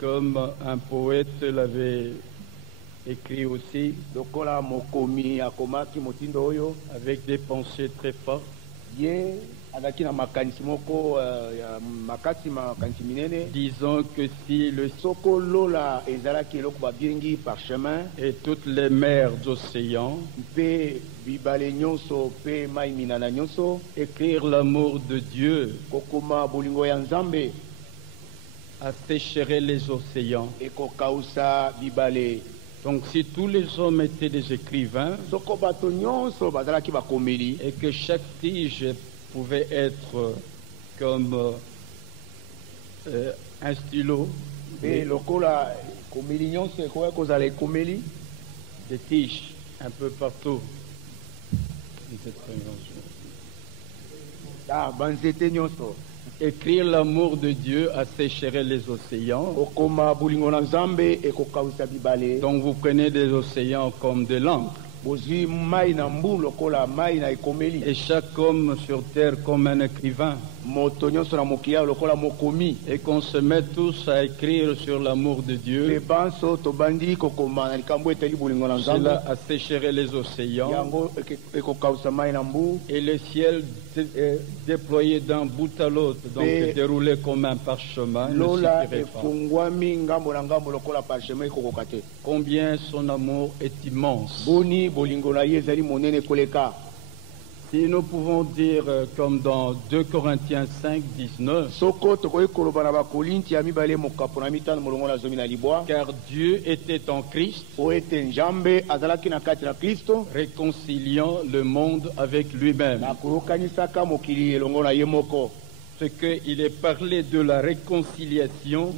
Comme un poète l'avait écrit aussi, avec des pensées très fortes, disons que si le Sokolola et toutes les mers d'océan écrire l'amour de Dieu assécherait les océans. Donc si tous les hommes étaient des écrivains et que chaque tige pouvait être comme un stylo, des tiges un peu partout. Écrire l'amour de Dieu assécherait les océans. Donc vous prenez des océans comme de l'encre. Et chaque homme sur terre comme un écrivain. Et qu'on se met tous à écrire sur l'amour de Dieu. Cela assécherait les océans. Et le ciel déployé d'un bout à l'autre, donc déroulé comme un parchemin, ne suffirait pas. Combien son amour est immense. Si nous pouvons dire comme dans 2 Corinthiens 5, 19, car Dieu était en Christ, réconciliant le monde avec lui-même. Ce qu'il est parlé de la réconciliation,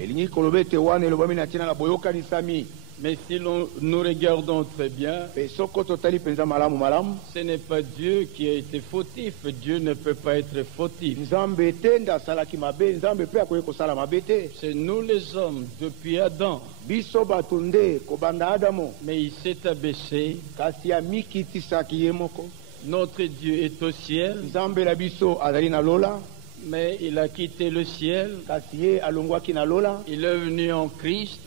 mais si nous regardons très bien, ce n'est pas Dieu qui a été fautif. Dieu ne peut pas être fautif. C'est nous les hommes depuis Adam. Mais il s'est abaissé. Notre Dieu est au ciel. Mais il a quitté le ciel. Il est venu en Christ.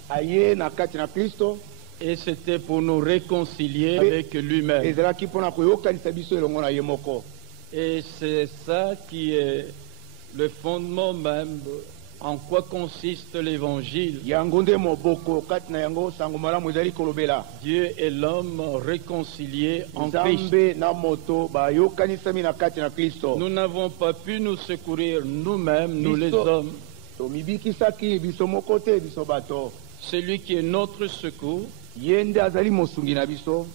Et c'était pour nous réconcilier avec lui-même. Et c'est ça qui est le fondement même. En quoi consiste l'évangile? Dieu et l'homme réconciliés en Christ. Nous n'avons pas pu nous secourir nous-mêmes, nous les hommes. Celui qui est notre secours,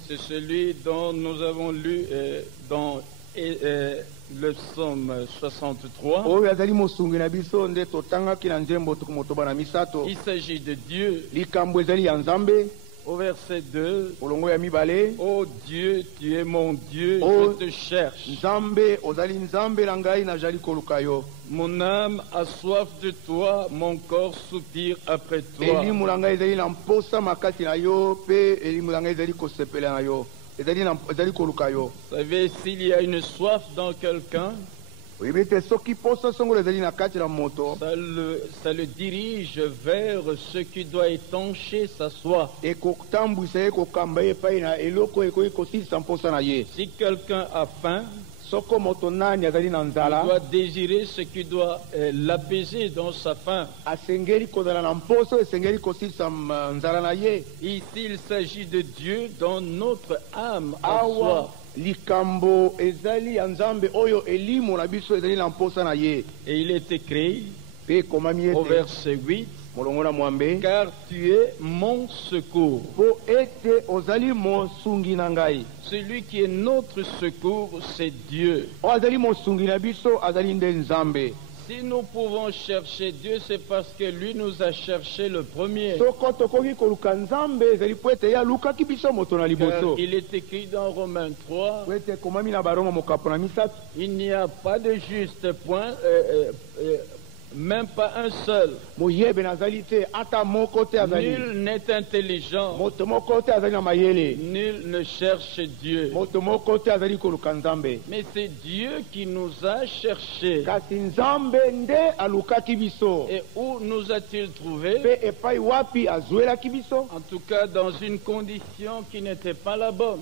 c'est celui dont nous avons lu dans le psaume 63. Il s'agit de Dieu. Au verset 2, ô Dieu, tu es mon Dieu, je te cherche. Mon âme a soif de toi, mon corps soupire après toi. Vous savez, s'il y a une soif dans quelqu'un, ça le dirige vers ce qui doit étancher sa soif. Si quelqu'un a faim, il doit désirer ce qui doit l'apaiser dans sa faim. Ici, il s'agit de Dieu dans notre âme à soi. Et il est écrit au verset 8, car tu es mon secours. Celui qui est notre secours, c'est Dieu. Si nous pouvons chercher Dieu, c'est parce que lui nous a cherché le premier. Car il est écrit dans Romains 3, il n'y a pas de juste point Même pas un seul. Nul n'est intelligent. Nul ne cherche Dieu. Mais c'est Dieu qui nous a cherchés. Et où nous a-t-il trouvés? En tout cas, dans une condition qui n'était pas la bonne.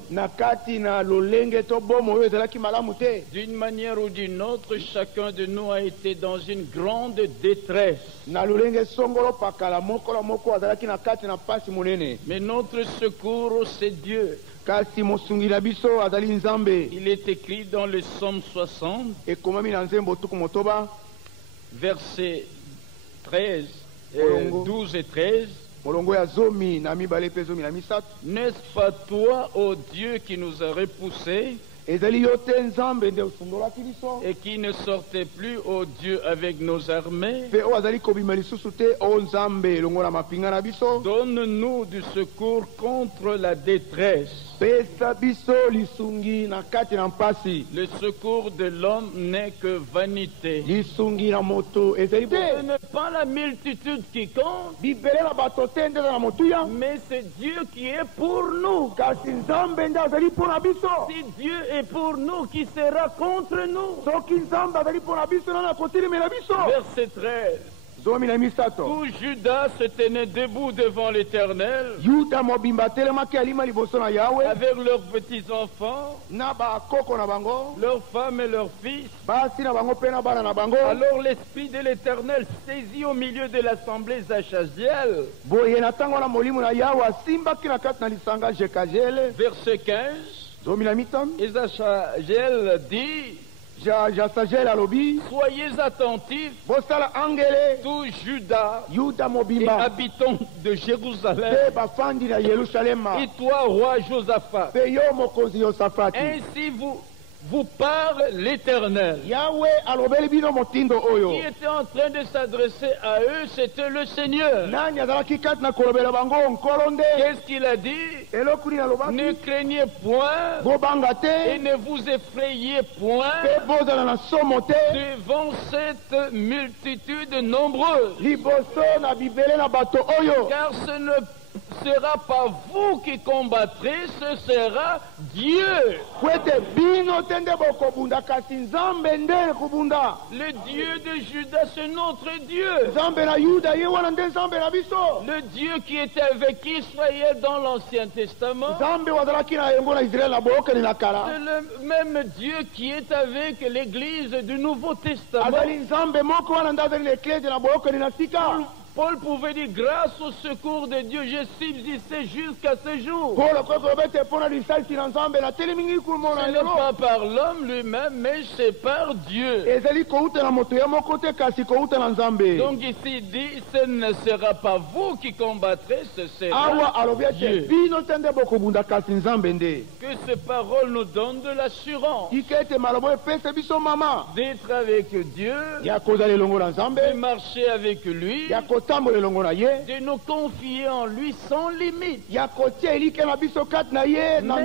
D'une manière ou d'une autre, chacun de nous a été dans une grande détresse. Mais notre secours, c'est Dieu. Il est écrit dans le psaume 60, versets 13, 12 et 13. N'est-ce pas toi, ô Dieu, qui nous a repoussés et qui ne sortait plus, ô Dieu, avec nos armées? Donne-nous du secours contre la détresse. Le secours de l'homme n'est que vanité. Ce n'est pas la multitude qui compte, mais c'est Dieu qui est pour nous. Si Dieu est pour nous, qui sera contre nous? Verset 13. Tout Judas se tenait debout devant l'Éternel, avec leurs petits-enfants, leurs femmes et leurs fils. Alors l'Esprit de l'Éternel saisit au milieu de l'assemblée Zachaziel. Verset 15. Et Zachaziel dit: soyez attentifs, tout Juda et habitants de Jérusalem, et toi, roi Josaphat, ainsi vous parle l'Éternel. Qui était en train de s'adresser à eux, c'était le Seigneur. Qu'est-ce qu'il a dit? Ne craignez point et ne vous effrayez point devant cette multitude nombreuse, car ce ne sera pas vous qui combattrez, ce sera Dieu. Le Dieu de Judas, c'est notre Dieu. Le Dieu qui était avec Israël dans l'Ancien Testament, c'est le même Dieu qui est avec l'Église du Nouveau Testament. Paul pouvait dire: grâce au secours de Dieu, je subsistais jusqu'à ce jour. Ce n'est pas par l'homme lui-même, mais c'est par Dieu. Donc ici il dit: ce ne sera pas vous qui combattrez, ce sera Dieu. Que ces paroles nous donnent de l'assurance d'être avec Dieu, de marcher avec lui, de nous confier en lui sans limite, dans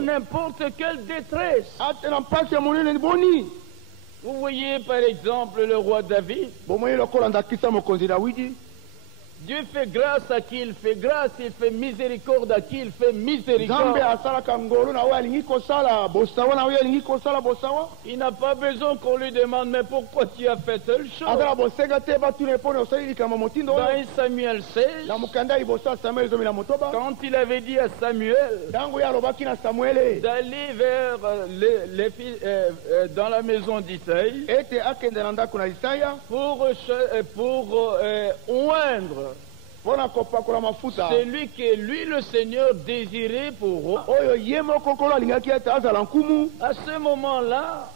n'importe quelle détresse. Vous voyez par exemple le roi David. Dieu fait grâce à qui il fait grâce, il fait miséricorde à qui il fait miséricorde. Il n'a pas besoin qu'on lui demande: mais pourquoi tu as fait telle chose? Dans 1 Samuel 16, quand il avait dit à Samuel d'aller vers dans la maison d'Isaïe pour oindre celui que lui, le Seigneur, désirait pour roi. À ce moment-là,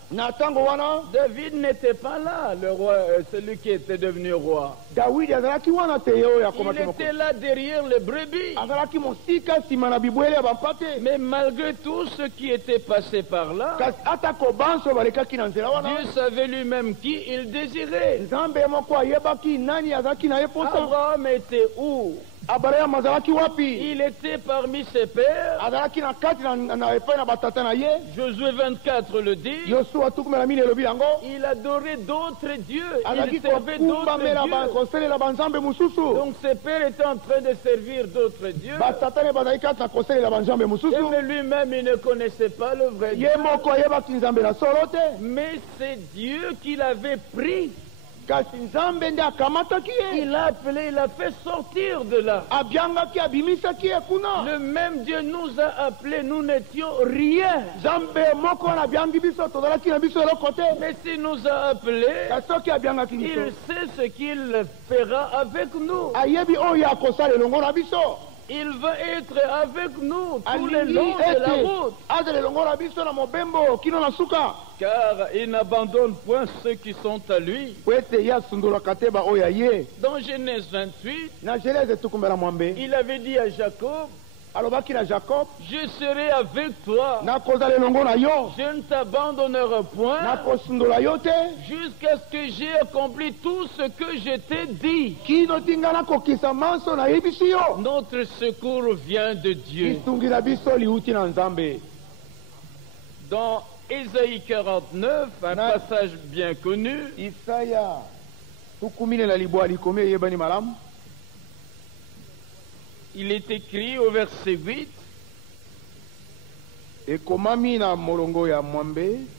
David n'était pas là, le roi, celui qui était devenu roi. Il était là derrière les brebis. Mais malgré tout ce qui était passé par là, Dieu savait lui-même qui il désirait. Abraham était où? Il était parmi ses pères. Josué 24 le dit. Il adorait d'autres dieux. Il servait d'autres dieux. Donc ses pères étaient en train de servir d'autres dieux. Mais lui-même, il ne connaissait pas le vrai Dieu. Mais c'est Dieu qui l'avait pris. Il l'a appelé, il l'a fait sortir de là. Le même Dieu nous a appelés, nous n'étions rien. Mais s'il nous a appelés, il sait ce qu'il fera avec nous. Il va être avec nous tout le long de la route. Car il n'abandonne point ceux qui sont à lui. Dans Genèse 28, il avait dit à Jacob, je serai avec toi. Je ne t'abandonnerai point jusqu'à ce que j'ai accompli tout ce que je t'ai dit. Notre secours vient de Dieu. Dans Ésaïe 49, un passage bien connu, il est écrit au verset 8,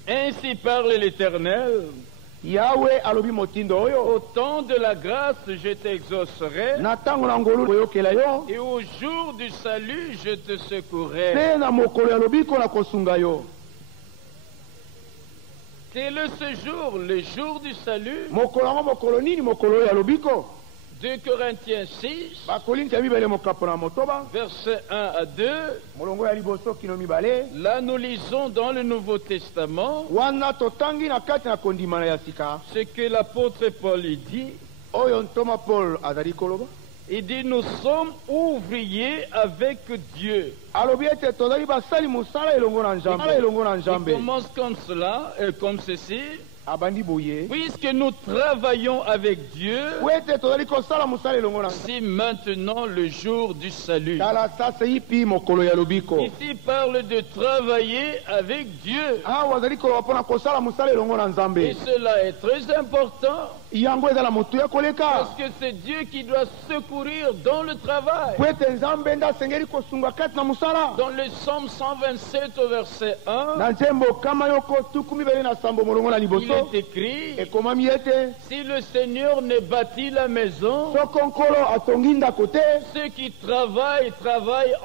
ainsi parle l'Éternel, au temps de la grâce je t'exaucerai, et au jour du salut je te secourrai. Quel est ce jour, le jour du salut? 2 Corinthiens 6, versets 1 à 2. Là, nous lisons dans le Nouveau Testament ce que l'apôtre Paul dit. Il dit, nous sommes ouvriers avec Dieu. Il commence comme cela, comme ceci. Puisque nous travaillons avec Dieu, c'est maintenant le jour du salut. Ici parle de travailler avec Dieu. Et cela est très important. Parce que c'est Dieu qui doit secourir dans le travail. Dans le Psaume 127 au verset 1, il est écrit, si le Seigneur ne bâtit la maison, ceux qui travaillent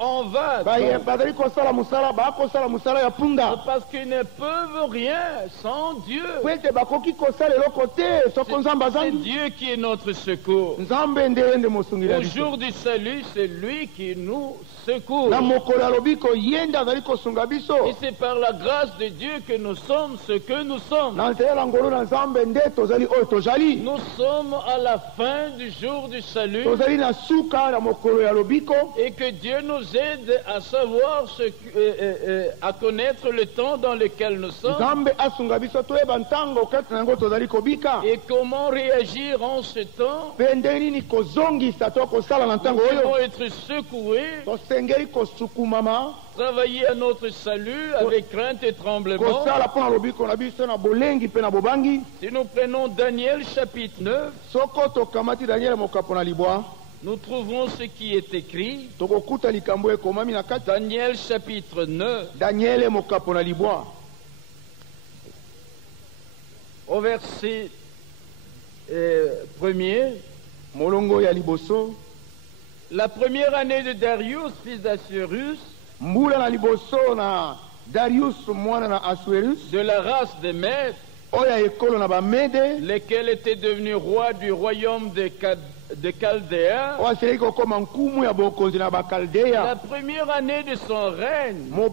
en vain. Parce qu'ils ne peuvent rien sans Dieu. C'est Dieu qui est notre secours. Au jour du salut, c'est lui qui nous secourt. Et c'est par la grâce de Dieu que nous sommes ce que nous sommes. Nous sommes à la fin du jour du salut. Et que Dieu nous aide à savoir à connaître le temps dans lequel nous sommes. Et comment réagir en ce temps. Nous devons être secoués, travailler à notre salut avec crainte et tremblement. Si nous prenons Daniel chapitre 9, nous trouvons ce qui est écrit. Daniel chapitre 9, au verset 1er. La première année de Darius, fils d'Assuérus, de la race des Mèdes, lesquels étaient devenus rois du royaume de Chaldéens, la première année de son règne, moi,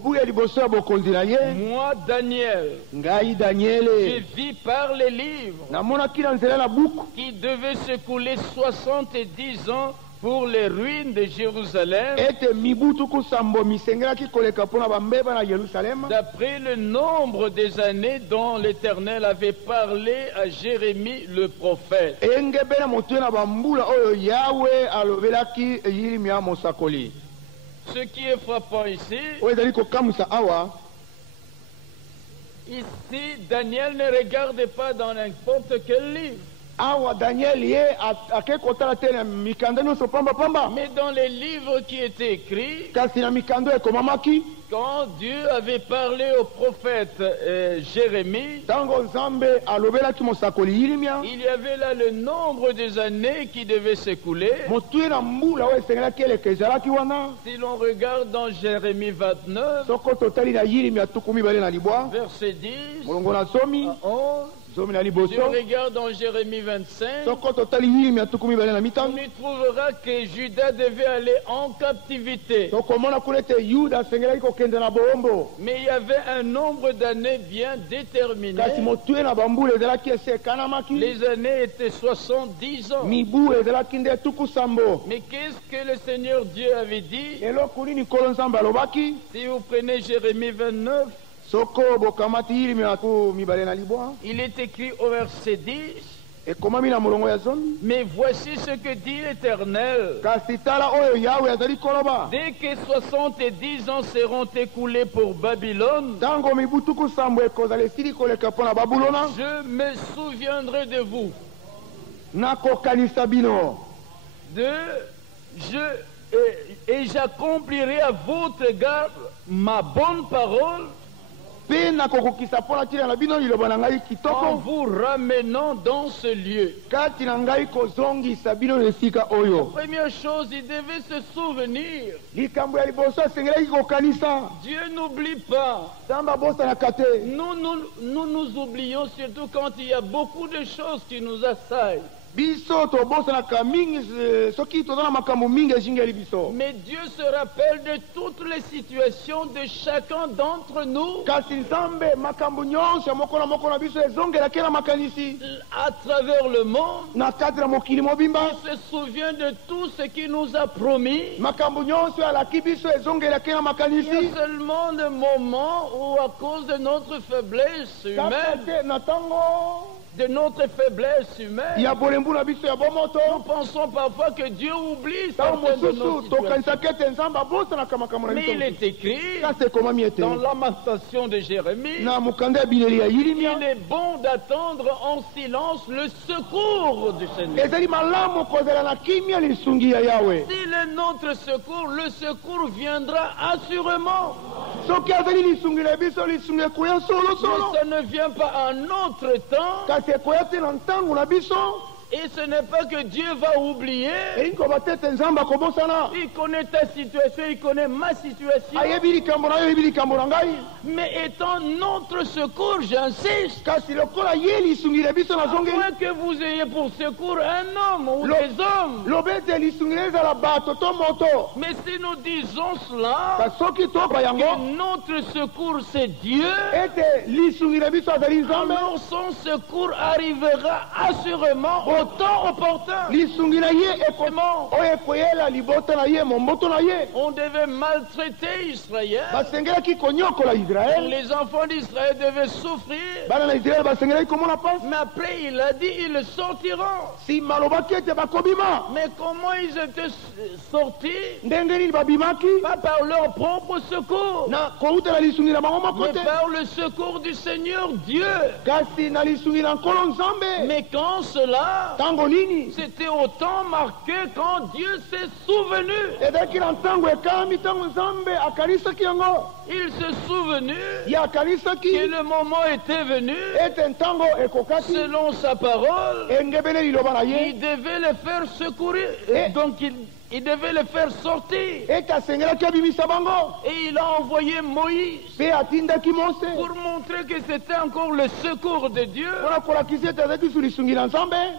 Daniel, je vis par les livres qui devaient s'écouler 70 ans pour les ruines de Jérusalem, d'après le nombre des années dont l'Éternel avait parlé à Jérémie le prophète. Ce qui est frappant ici, Daniel ne regarde pas dans n'importe quel livre. Mais dans les livres qui étaient écrits, quand Dieu avait parlé au prophète Jérémie, il y avait là le nombre des années qui devaient s'écouler. Si l'on regarde dans Jérémie 29, verset 10 à 11, si on regarde dans Jérémie 25, on y trouvera que Juda devait aller en captivité. Mais il y avait un nombre d'années bien déterminé. Les années étaient 70 ans. Mais qu'est-ce que le Seigneur Dieu avait dit? Si vous prenez Jérémie 29, il est écrit au verset 10, mais voici ce que dit l'Éternel. Dès que 70 ans seront écoulés pour Babylone, je me souviendrai de vous. Et j'accomplirai à votre égard ma bonne parole, en vous ramenant dans ce lieu. La première chose, il devait se souvenir. Dieu n'oublie pas. Nous nous oublions surtout quand il y a beaucoup de choses qui nous assaillent. Mais Dieu se rappelle de toutes les situations de chacun d'entre nous. À travers le monde, il se souvient de tout ce qu'il nous a promis. Il y a seulement des moments où, à cause de notre faiblesse humaine, nous pensons parfois que Dieu oublie certaines de nos situations. Mais il est écrit dans Lamentation de Jérémie, il est bon d'attendre en silence le secours du Seigneur. S'il est notre secours, le secours viendra assurément. Mais ça ne vient pas à notre temps. Et ce n'est pas que Dieu va oublier. Il connaît ta situation, il connaît ma situation. Mais étant notre secours, j'insiste, à moins que vous ayez pour secours un homme ou des hommes. Mais si nous disons cela, que notre secours c'est Dieu, alors son secours arrivera assurément au temps opportun. On devait maltraiter Israël. Les enfants d'Israël devaient souffrir. Mais après il a dit ils sortiront. Mais comment ils étaient sortis? Pas par leur propre secours, mais par le secours du Seigneur Dieu. Mais quand cela, c'était au temps marqué quand Dieu s'est souvenu. Il s'est souvenu que le moment était venu, selon sa parole, il devait le faire secourir. Donc Il devait le faire sortir. Et il a envoyé Moïse pour montrer que c'était encore le secours de Dieu.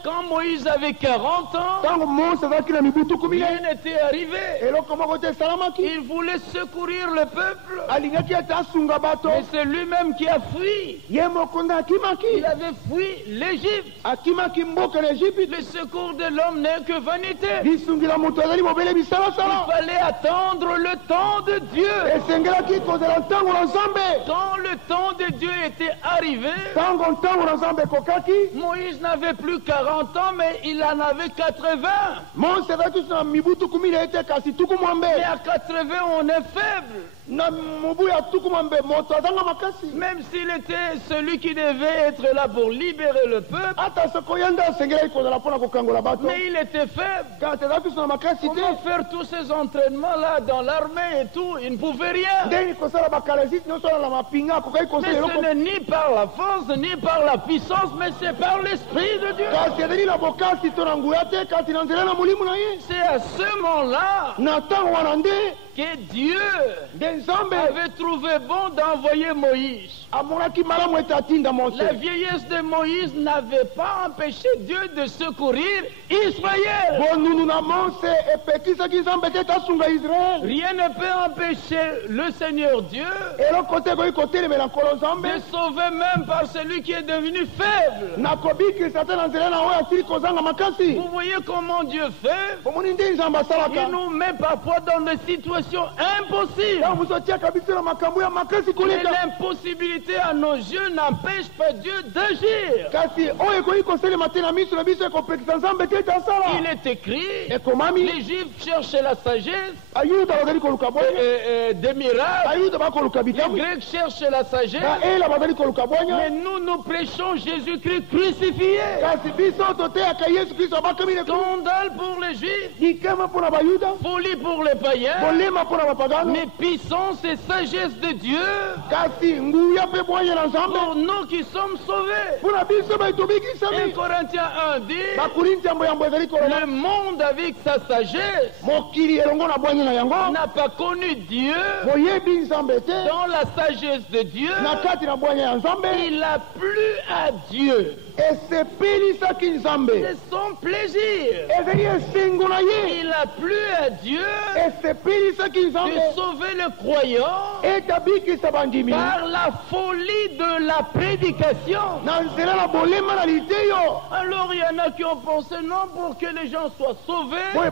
Quand Moïse avait 40 ans, rien n'était arrivé. Il voulait secourir le peuple. Mais c'est lui-même qui a fui. Il avait fui l'Égypte. Le secours de l'homme n'est que vanité. Il fallait attendre le temps de Dieu. Quand le temps de Dieu était arrivé, Moïse n'avait plus 40 ans, mais il en avait 80. Mais à 80, on est faible. Même s'il était celui qui devait être là pour libérer le peuple, mais il était faible. Comment faire tous ces entraînements-là dans l'armée et tout? Il ne pouvait rien. Mais ce n'est ni par la force, ni par la puissance, mais c'est par l'Esprit de Dieu. C'est à ce moment-là que Dieu avait trouvé bon d'envoyer Moïse. La vieillesse de Moïse n'avait pas empêché Dieu de secourir Israël. Rien ne peut empêcher le Seigneur Dieu de sauver même par celui qui est devenu faible. Vous voyez comment Dieu fait? Il nous met parfois dans des situations impossibles. Mais l'impossibilité à nos yeux n'empêche pas Dieu d'agir. Il est écrit, l'Égypte cherchait la sagesse, des miracles, les Grecs cherchent la sagesse, mais nous prêchons Jésus-Christ crucifié. Scandale pour les Juifs, folie pour les païens, mais puissance et sagesse de Dieu pour nous qui sommes sauvés. 1 Corinthiens 1 dit, le monde avec sa sagesse n'a pas connu Dieu. Dans la sagesse de Dieu, il a plu à Dieu. C'est son plaisir. Il a plu à Dieu de sauver le croyant par la folie de la prédication. Alors il y en a qui ont pensé non, pour que les gens soient sauvés, faisons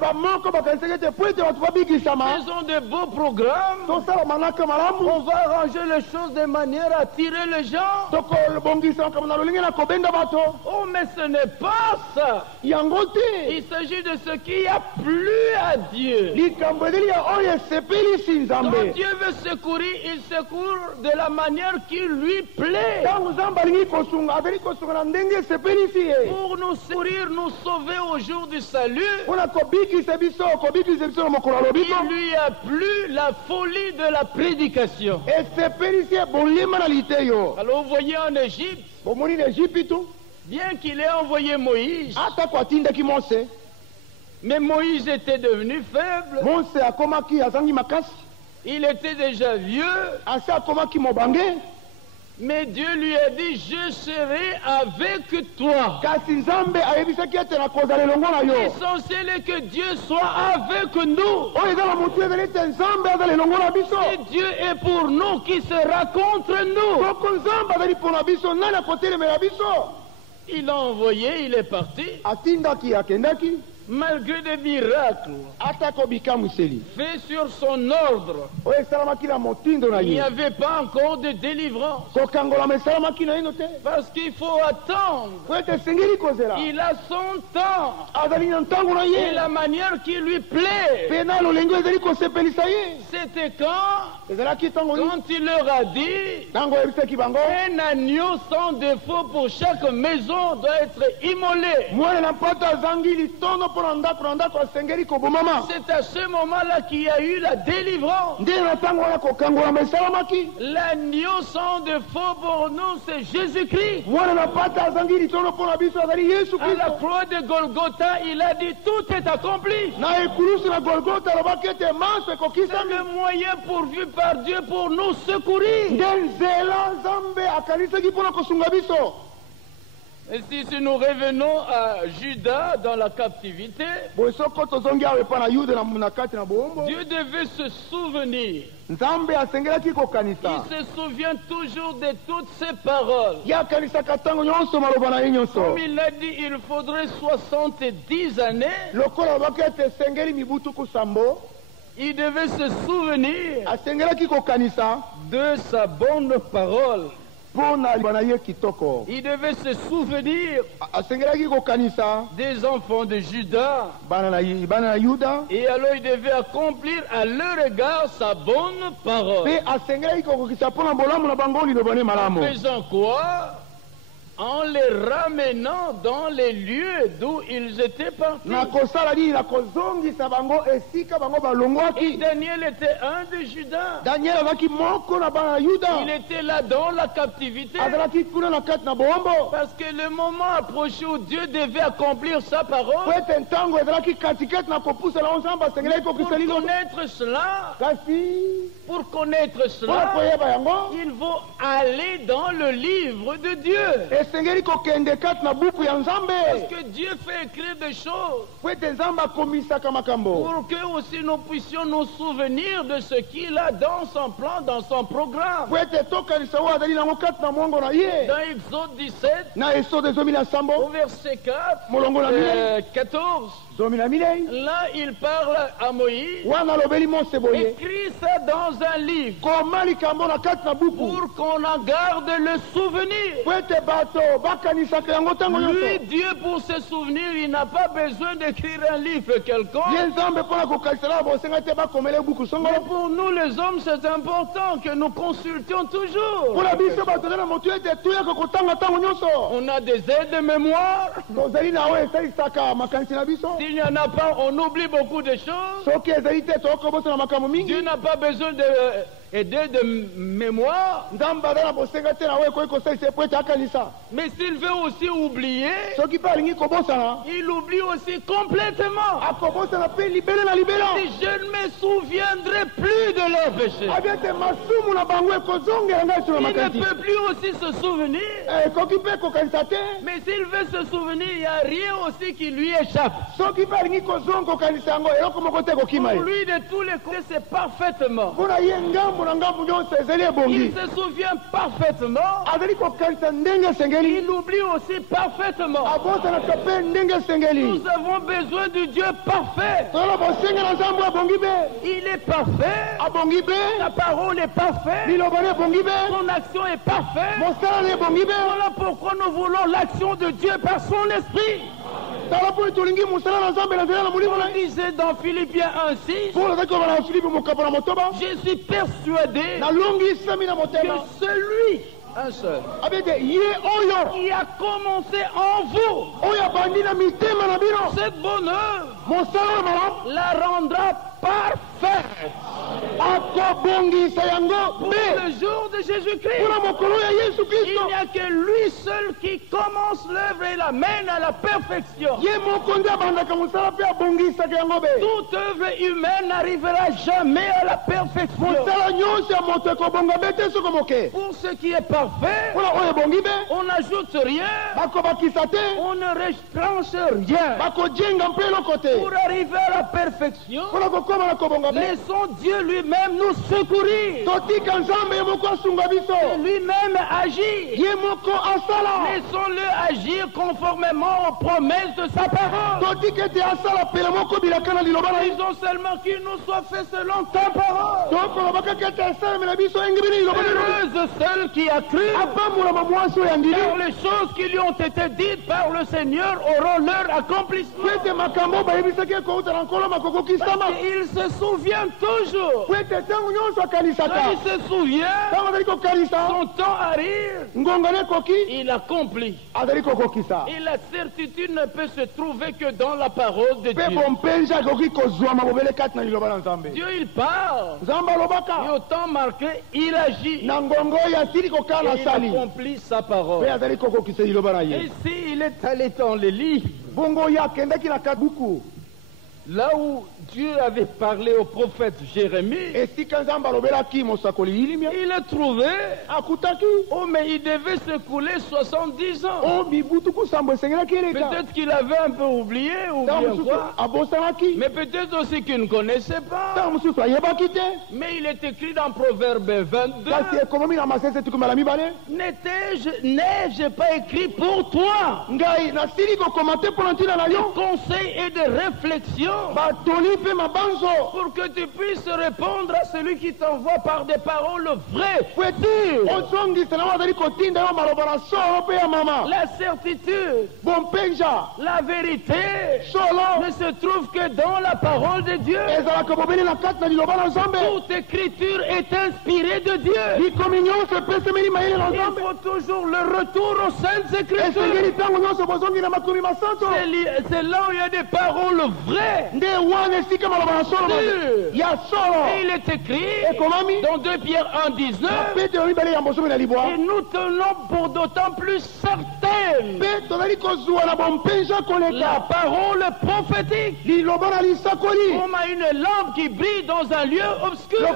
de beaux programmes, on va arranger les choses de manière à attirer les gens. Oh, mais ce n'est pas ça. Il s'agit de ce qui a plu à Dieu. Quand Dieu veut secourir, il secourt de la manière qui lui plaît. Pour nous secourir, nous sauver au jour du salut, il lui a plu la folie de la prédication. Alors vous voyez en Égypte, bien qu'il ait envoyé Moïse, mais Moïse était devenu faible. Il était déjà vieux. Mais Dieu lui a dit, je serai avec toi. L'essentiel est que Dieu soit avec nous. Si Dieu est pour nous, qui sera contre nous? Il l'a envoyé, il est parti. Malgré des miracles faits sur son ordre, il n'y avait pas encore de délivrance. Parce qu'il faut attendre. Il a son temps et la manière qui lui plaît. C'était quand il leur a dit, un agneau sans défaut pour chaque maison doit être immolé. C'est à ce moment-là qu'il y a eu la délivrance. L'agneau sans défaut pour nous, c'est Jésus-Christ. À la croix de Golgotha, il a dit tout est accompli. C'est le moyen pourvu par Dieu pour nous secourir. Et si nous revenons à Judas dans la captivité, Dieu devait se souvenir. Il se souvient toujours de toutes ses paroles. Comme il l'a dit, il faudrait 70 années. Il devait se souvenir de sa bonne parole. Il devait se souvenir des enfants de Judas. Et alors il devait accomplir à leur égard sa bonne parole. En faisant quoi? En les ramenant dans les lieux d'où ils étaient partis. Et Daniel était un de Judas. Il était là dans la captivité. Parce que le moment approchait où Dieu devait accomplir sa parole. Pour connaître cela, il faut aller dans le livre de Dieu. Parce que Dieu fait écrire des choses pour que aussi nous puissions nous souvenir de ce qu'il a dans son plan, dans son programme. Dans Exode 17, au verset 14, là il parle à Moïse. Écris ça dans un livre pour qu'on en garde le souvenir. Lui, Dieu, pour se souvenir, il n'a pas besoin d'écrire un livre quelconque. Mais pour nous les hommes, c'est important que nous consultions toujours. On a des aides de mémoire. S'il n'y en a pas, on oublie beaucoup de choses. Dieu n'a pas besoin d'aides de mémoire. Mais s'il veut aussi oublier, il oublie aussi complètement. Si je ne me souviendrai plus de leurs péchés, il ne peut plus aussi se souvenir. Mais s'il veut se souvenir, il n'y a rien aussi qui lui échappe. Pour lui, de tous les côtés, c'est parfaitement. Il se souvient parfaitement. Il oublie aussi parfaitement. Nous avons besoin du Dieu parfait. Il est parfait. Sa parole est parfaite. Son action est parfaite. Voilà pourquoi nous voulons l'action de Dieu par son esprit. On disait dans Philippiens 1:6, je suis persuadé que celui, un seul, qui a commencé en vous cette bonne œuvre, la rendra parfaite pour le jour de Jésus-Christ. Il n'y a que lui seul qui commence l'œuvre et l'amène à la perfection. Toute œuvre humaine n'arrivera jamais à la perfection. Pour ce qui est parfait, on n'ajoute rien, on ne retranche rien. Pour arriver à la perfection, laissons Dieu lui-même nous secourir. Et lui-même agir. Laissons-le agir conformément aux promesses de sa parole. Disons seulement qu'il nous soit fait selon ta parole. Heureuse celle qui a cru, car les choses qui lui ont été dites par le Seigneur auront leur accomplissement. Il il se souvient toujours. Quand il se souvient, son temps arrive, il accomplit. Et la certitude ne peut se trouver que dans la parole de Dieu. Dieu il parle. Et au temps marqué, il agit. Et il accomplit sa parole. Et s'il est allé dans les livres, là où Dieu avait parlé au prophète Jérémie, il a trouvé, oh mais il devait s'écouler 70 ans. Peut-être qu'il avait un peu oublié ou bien quoi. Mais peut-être aussi qu'il ne connaissait pas. Mais il est écrit dans Proverbe 22, n'ai-je pas écrit pour toi des conseils et des réflexions pour que tu puisses répondre à celui qui t'envoie par des paroles vraies, la certitude, la vérité ne se trouve que dans la parole de Dieu. Toute écriture est inspirée de Dieu. Il faut toujours le retour aux saintes écritures. C'est là où il y a des paroles vraies. Et il est écrit dans 2 Pierre 1,19, et nous tenons pour d'autant plus certaine la parole prophétique comme à une lampe qui brille dans un lieu obscur. Le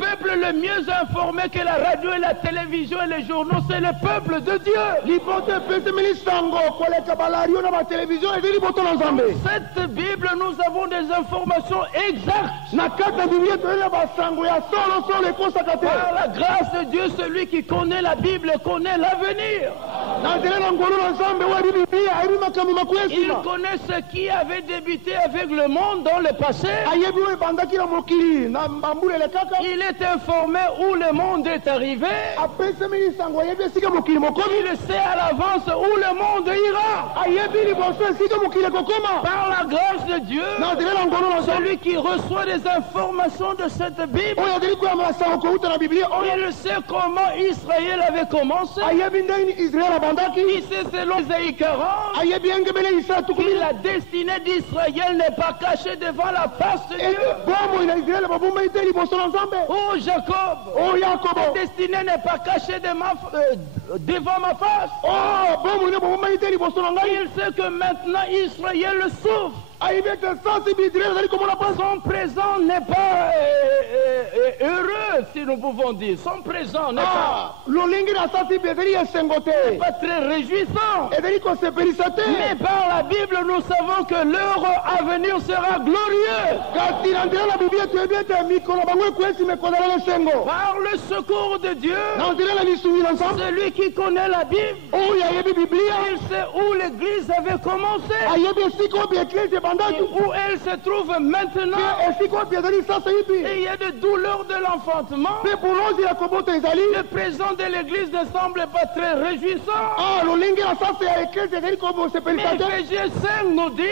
peuple le mieux informé que la radio et la télévision et les journaux, c'est le peuple de Dieu. Cette Bible, nous avons des informations exactes. Par la grâce de Dieu, celui qui connaît la Bible connaît l'avenir. Il connaît ce qui avait débuté avec le monde dans le passé. Il est informé où le monde est arrivé. Il sait à l'avance où le monde ira. Par la grâce de Dieu, celui qui reçoit des informations de cette Bible, il sait comment Israël avait commencé. Il sait selon Isaïe 40 que la destinée d'Israël n'est pas cachée devant la face de Dieu. Oh Jacob, la destinée n'est pas cachée devant ma face. Il sait que maintenant Israël souffre. Son présent n'est pas heureux, si nous pouvons dire. Son présent n'est pas très réjouissant. Mais par la Bible, nous savons que leur avenir sera glorieux. Par le secours de Dieu, celui qui connaît la Bible, il sait où l'Église avait commencé. Et où elle se trouve maintenant. Et il y a des douleurs de l'enfantement. Le présent de l'église ne semble pas très réjouissant. Mais Éphésiens 5 nous dit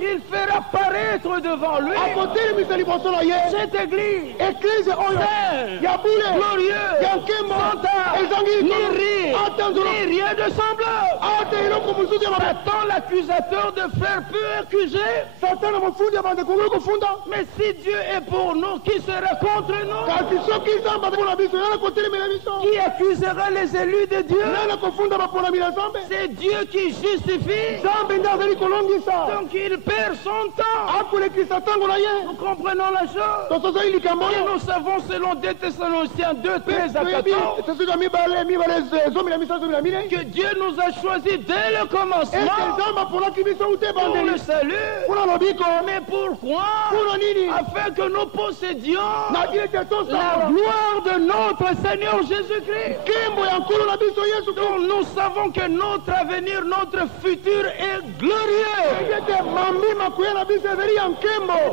il fera paraître devant lui cette église sainte, glorieuse, sans tâche, ni rien de semblable. Attends l'accusateur de faire peut accuser. Mais si Dieu est pour nous, qui sera contre nous? Qui accusera les élus de Dieu? C'est Dieu qui justifie. Donc il perd son temps. Nous comprenons la chose. Et nous savons selon 2 Thessaloniciens 2, 13 à 14 que Dieu nous a choisis dès le commencement pour le salut. Mais pourquoi? Afin que nous possédions la gloire de notre Seigneur Jésus-Christ. Donc nous savons que notre avenir, notre futur est glorieux.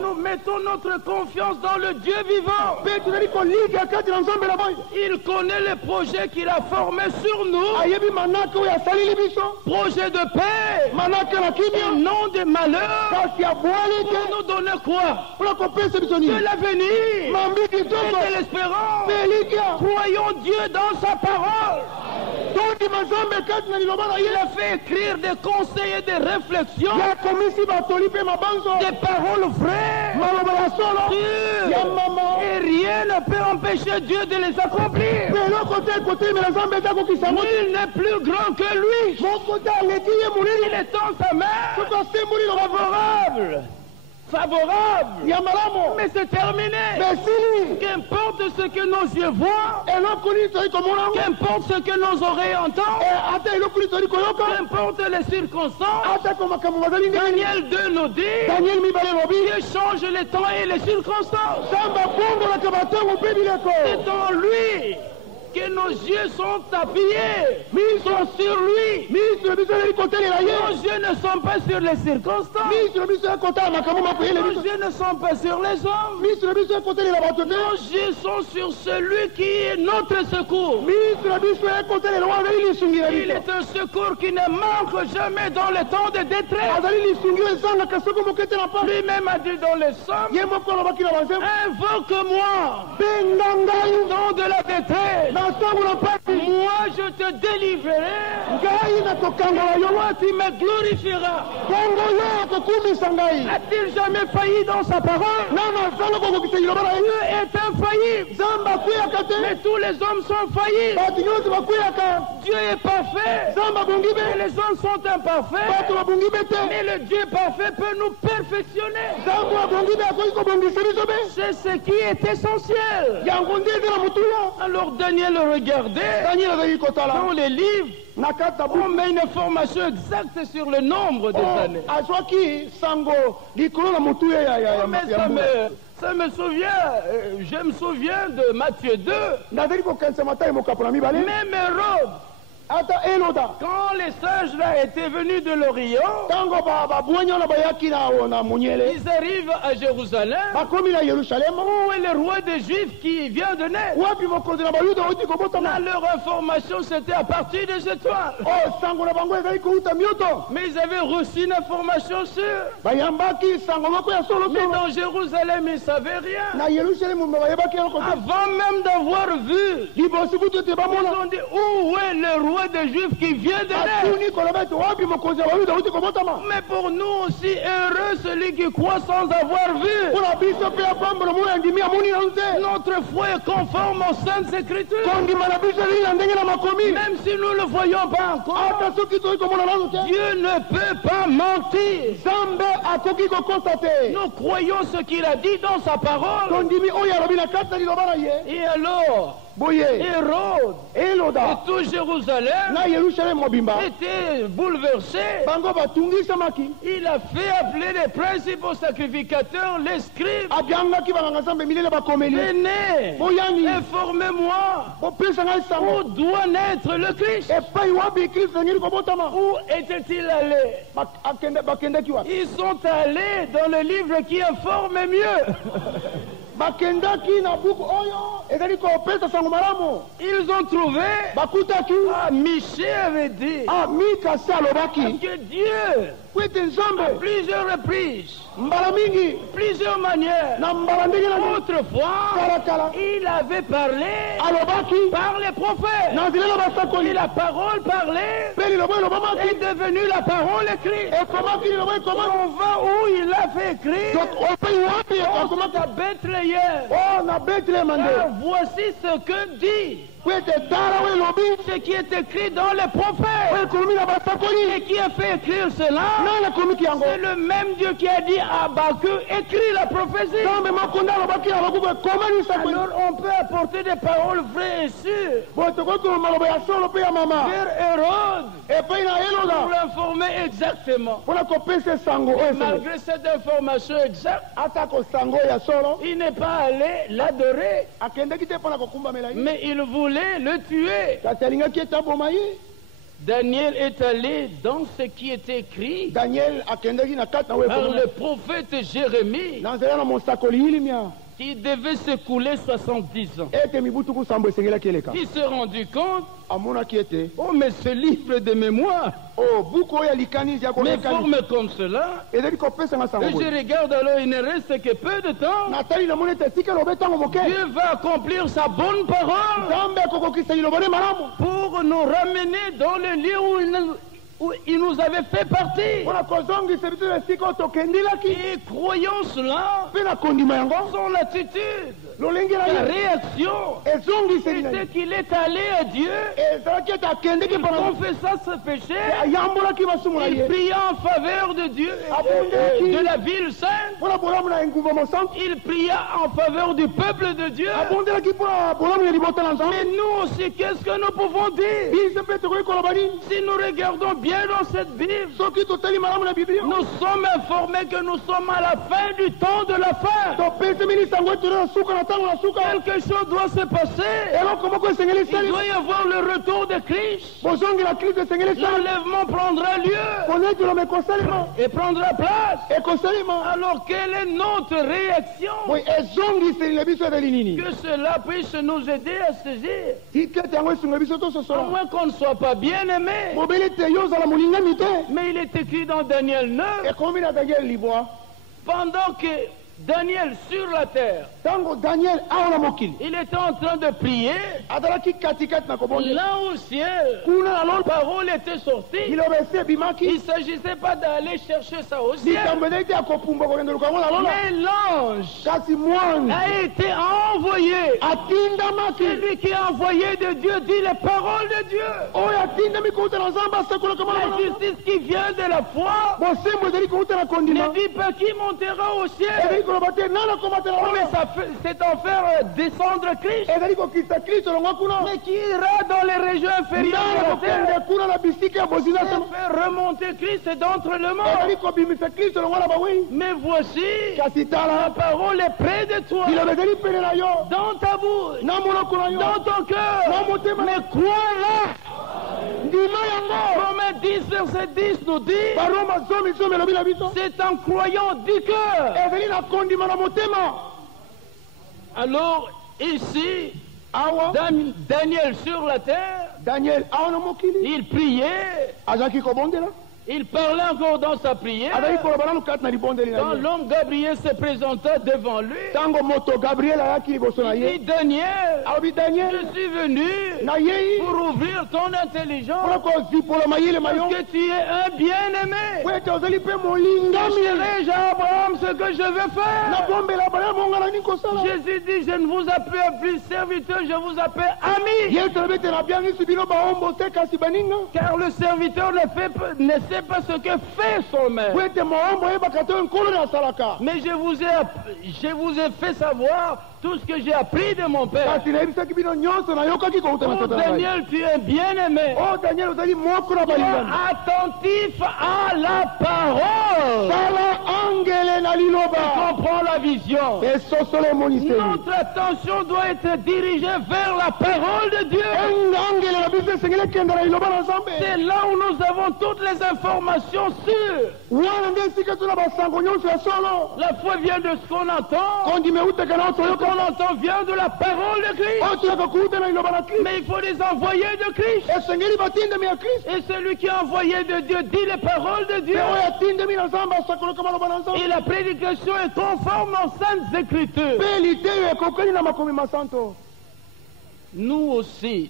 Nous mettons notre confiance dans le Dieu vivant. Il connaît les projets qu'il a formés sur nous. nous. Projet de paix. Non de malheur. Pour nous donner quoi? De l'avenir et de l'espérance. Croyons Dieu dans sa parole. Il a fait écrire des conseils et des réflexions, des paroles vraies, et rien ne peut empêcher Dieu de les accomplir. Nul n'est plus grand que lui. Il est dans sa main, favorable. Mais c'est terminé. Qu'importe ce que nos yeux voient, qu'importe ce que nos oreilles entendent, qu'importe les circonstances, Daniel 2 nous dit, Dieu change les temps et les circonstances. C'est en lui que nos yeux sont appuyés, sont sur lui. Nos yeux ne sont pas sur les circonstances. Nos yeux ne sont pas sur les hommes. Nos yeux sont sur celui qui est notre secours. Il est un secours qui ne manque jamais dans les temps de détresse. Lui-même a dit dans les psaumes, invoque-moi dans de la détresse. Moi je te délivrerai. Toi tu me glorifieras. A-t-il jamais failli dans sa parole? Dieu est infaillible. Mais tous les hommes sont faillis. Dieu est parfait. Mais les hommes sont imparfaits. Mais le Dieu parfait peut nous perfectionner. C'est ce qui est essentiel. Alors Daniel regardait dans les livres. On met une information exacte sur le nombre des années. Ça me souvient, je me souviens de Matthieu 2. Même Hérode, quand les sages là étaient venus de l'Orient, ils arrivent à Jérusalem, où est le roi des Juifs qui vient de naître. Là, leur information c'était à partir des étoiles. Mais ils avaient reçu une information sûre. Mais dans Jérusalem, ils ne savaient rien. Avant même d'avoir vu, ils ont dit où est le roi des Juifs qui vient de naître. Mais pour nous aussi, heureux celui qui croit sans avoir vu. Notre foi est conforme aux Saintes Écritures. Même si nous ne le voyons pas encore, Dieu ne peut pas mentir. Nous croyons ce qu'il a dit dans sa parole. Et alors, Hérode et tout Jérusalem était bouleversé. Il a fait appeler les principaux sacrificateurs, les scribes. Venez, informez-moi où doit naître le Christ. Où était-il allé? Ils sont allés dans le livre qui informe mieux. Ils ont trouvé, Michel avait dit que Dieu, à plusieurs reprises, plusieurs manières, autrefois, il avait parlé par les prophètes. Et la parole parlée est devenue la parole écrite. On va où il a fait écrire. À Bethléem. Voici ce que dit. Ce qui est écrit dans les prophètes. Et qui a fait écrire cela, c'est le même Dieu qui a dit à Habakkuk, écris la prophétie. Alors on peut apporter des paroles vraies et sûres vers Hérode pour l'informer exactement. Et malgré cette information exacte, il n'est pas allé l'adorer, mais il voulait le tuer. Daniel est allé dans ce qui est écrit par le prophète Jérémie. qui devait s'écouler 70 ans. Il s'est rendu compte, oh mais ce livre de mémoire, mais formé comme cela, et je regarde alors, il ne reste que peu de temps. Dieu va accomplir sa bonne parole pour nous ramener dans le lieu où il nous avait fait partie. Et croyons cela, son attitude, la réaction, c'est qu'il est allé à Dieu, il confessa ce péché, il pria en faveur de Dieu, de la ville sainte, il pria en faveur du peuple de Dieu. Mais nous aussi, qu'est-ce que nous pouvons dire? Si nous regardons bien dans cette Bible, nous sommes informés que nous sommes à la fin du temps de la fin. Quelque chose doit se passer. Il doit y avoir le retour de Christ. L'enlèvement prendra lieu et prendra place. Alors quelle est notre réaction? Que cela puisse nous aider à saisir. À moins qu'on ne soit pas bien aimé. Mais il est écrit dans Daniel 9, pendant que Daniel sur la terre, il était en train de prier. Là au ciel, la parole était sortie. Il ne s'agissait pas d'aller chercher ça au ciel. Mais l'ange a été envoyé. C'est lui qui a envoyé de Dieu dit les paroles de Dieu. La justice qui vient de la foi ne dit pas qui montera au ciel. Mais c'est en faire descendre Christ. Mais qui ira dans les régions inférieures de la terre? Faire remonter Christ d'entre le mort. Mais voici, la parole est près de toi, dans ta bouche, dans ton cœur. Mais crois-la. Romains 10, verset 10 nous dit, c'est en croyant du cœur. Alors, ici, Daniel sur la terre, il priait. Il parlait encore dans sa prière. Quand l'homme Gabriel se présenta devant lui, il dit, Daniel, je suis venu pour ouvrir ton intelligence, parce que tu es un bien-aimé. Cacherai-je à Abraham ce que je vais faire? Jésus dit, je ne vous appelle plus serviteur, je vous appelle ami. Car le serviteur ne sait pas ce que fait son maître. Mais je vous ai fait savoir tout ce que j'ai appris de mon père. Oh Daniel, tu es bien-aimé. Attentif à la parole. Tu comprends la vision. Notre attention doit être dirigée vers la parole de Dieu. C'est là où nous avons toutes les informations sûres. La foi vient de ce qu'on entend. Ce qu'on entend vient de la parole de Christ. Mais il faut les envoyer de Christ. Et celui qui est envoyé de Dieu dit les paroles de Dieu. Et la prédication est conforme aux saintes écritures. Nous aussi,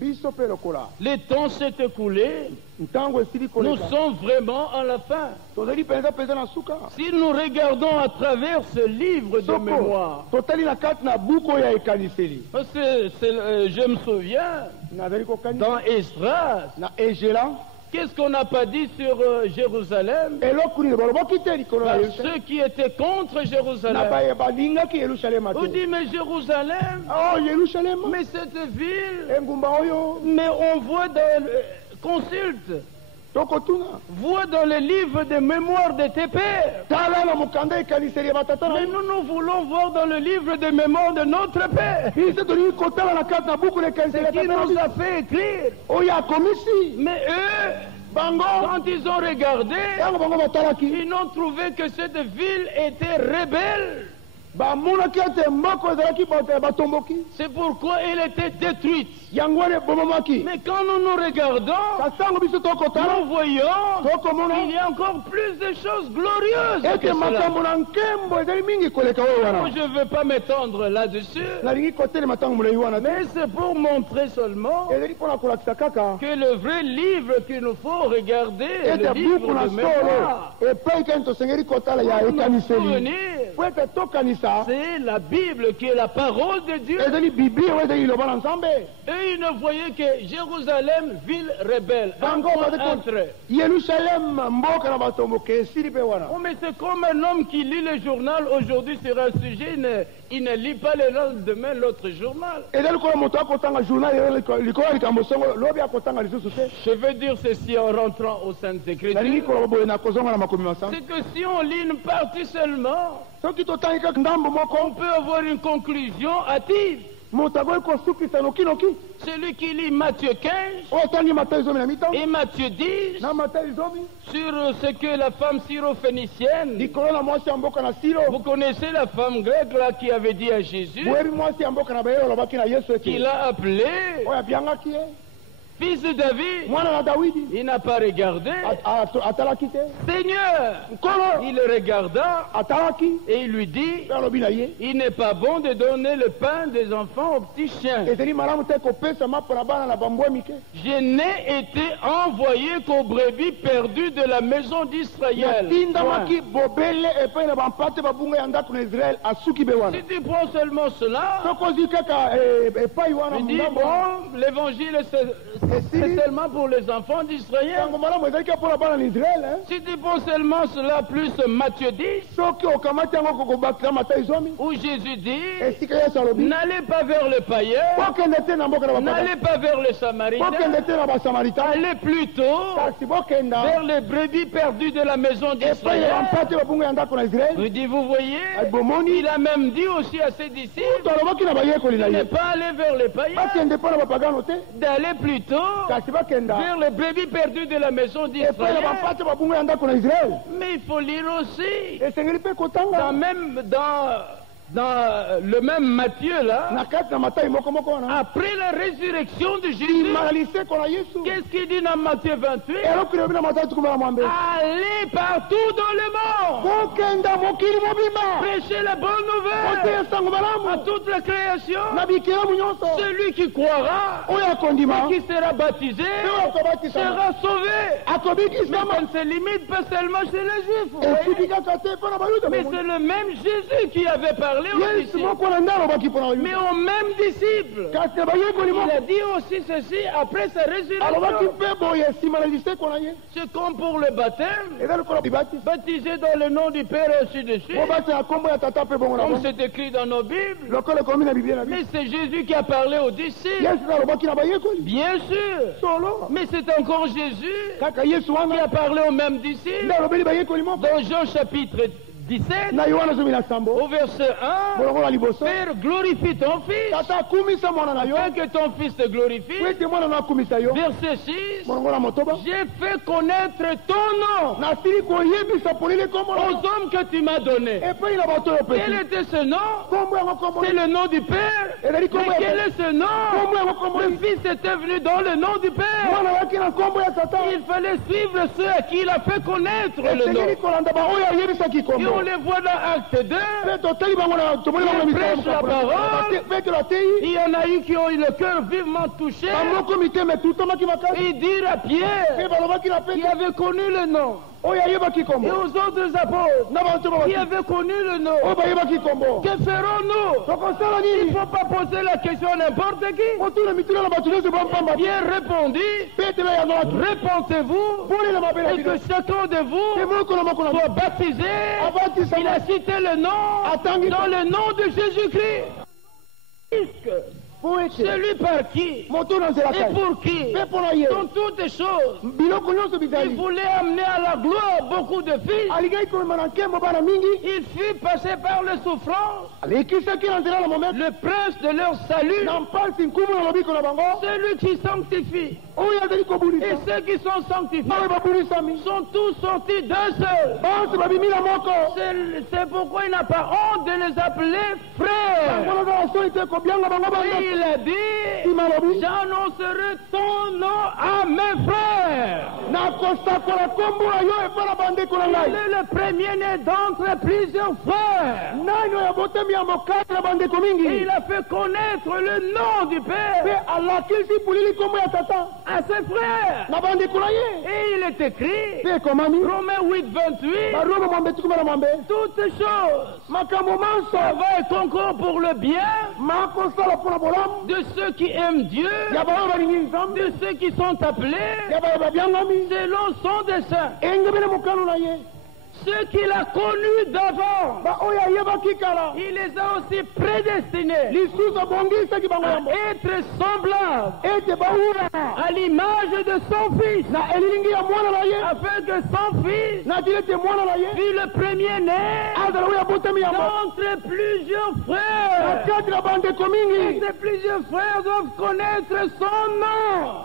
le temps s'est écoulé. Nous sommes vraiment à la fin. Si nous regardons à travers ce livre de mémoire, parce que je me souviens, dans Esdras, qu'est-ce qu'on n'a pas dit sur Jérusalem? Ceux qui étaient contre Jérusalem. On dit, mais Jérusalem, mais cette ville, mais on voit dans consulte, voit dans le livre de mémoire de tes pères. Mais nous voulons voir dans le livre de mémoire de notre Père. C'est qui nous a fait écrire. Mais eux, quand ils ont regardé, ils n'ont trouvé que cette ville était rebelle. C'est pourquoi elle était détruite. Mais quand nous nous regardons, nous voyons qu'il y a encore plus de choses glorieuses que cela. Je ne veux pas m'étendre là-dessus, mais c'est pour montrer seulement que le vrai livre qu'il nous faut regarder est le livre de mémoire. C'est la Bible qui est la parole de Dieu. Et ils ne voyaient que Jérusalem, ville rebelle. Oh, mais c'est comme un homme qui lit le journal aujourd'hui sur un sujet, il ne lit pas le lendemain l'autre journal. Je veux dire ceci en rentrant au Saintes Écritures. C'est que si on lit une partie seulement, on peut avoir une conclusion hâtive. Celui qui lit Matthieu 15 et Matthieu 10 sur ce que la femme syrophénicienne, vous connaissez la femme grecque là qui avait dit à Jésus qu'il a appelé fils de David, il n'a pas regardé. Seigneur, il le regarda et il lui dit, il n'est pas bon de donner le pain des enfants aux petits chiens. Je n'ai été envoyé qu'aux brebis perdues de la maison d'Israël. Si tu prends seulement cela, tu dis, bon, l'évangile c'est seulement pour les enfants d'Israël. Si tu prends seulement cela plus Matthieu 10, où Jésus dit, n'allez pas vers les païens, n'allez pas vers les Samaritains, allez plutôt vers les brebis perdues de la maison d'Israël. Vous voyez, il a même dit aussi à ses disciples de ne pas aller vers les païens, d'aller plutôt vers les brebis perdues de la maison d'Israël. Mais il faut lire aussi dans le même Matthieu là, après la résurrection de Jésus, qu'est-ce qu'il dit dans Matthieu 28? Allez partout dans le monde, prêchez la bonne nouvelle à toute la création. Celui qui croira et qui sera baptisé sera sauvé. Mais ça ne se limite pas seulement chez les Juifs, mais c'est le même Jésus qui avait parlé. Mais aux mêmes disciples. Il a dit aussi ceci après sa résurrection. C'est comme pour le baptême. Baptisé dans le nom du Père et ainsi de suite. Comme c'est écrit dans nos Bibles. Mais c'est Jésus qui a parlé aux disciples. Bien sûr. Mais c'est encore Jésus qui a parlé aux mêmes disciples. Dans Jean chapitre 17, au verset 1, Père, glorifie ton Fils, afin que ton Fils te glorifie. Verset 6, j'ai fait connaître ton nom aux hommes que tu m'as donnés. Quel était ce nom? C'est le nom du Père. Mais quel est ce nom? Le Fils était venu dans le nom du Père. Il fallait suivre ceux à qui il a fait connaître le nom. Et on les voit dans Acte 2. Ils prêchent la parole. Il y en a eu qui ont eu le cœur vivement touché. Et dire à Pierre qui avait connu le nom. Et aux autres apôtres qui avaient connu le nom. Que ferons-nous? Il ne faut pas poser la question à n'importe qui. Pierre répondit, répentez-vous et que chacun de vous soit baptisé. Il a cité le nom dans le nom de Jésus-Christ. Celui par qui et pour qui sont toutes les choses. Il voulait amener à la gloire beaucoup de fils. Il fut passé par les souffrances. Le prince de leur salut, celui qui sanctifie. Et ceux qui sont sanctifiés sont tous sortis d'un seul. C'est pourquoi il n'a pas honte de les appeler frères. Et il a dit, j'annoncerai ton nom à mes frères. Il est le premier-né d'entre plusieurs frères. Et il a fait connaître le nom du Père à ses frères. Et il est écrit, Romains 8, 28, toutes choses, ça va être encore pour le bien de ceux qui aiment Dieu, de ceux qui sont appelés selon son dessein. Ceux qu'il a connus d'avant, il les a aussi prédestinés à être semblables à l'image de son fils, afin que son fils fût le premier-né d'entre plusieurs frères. Et ces plusieurs frères doivent connaître son nom.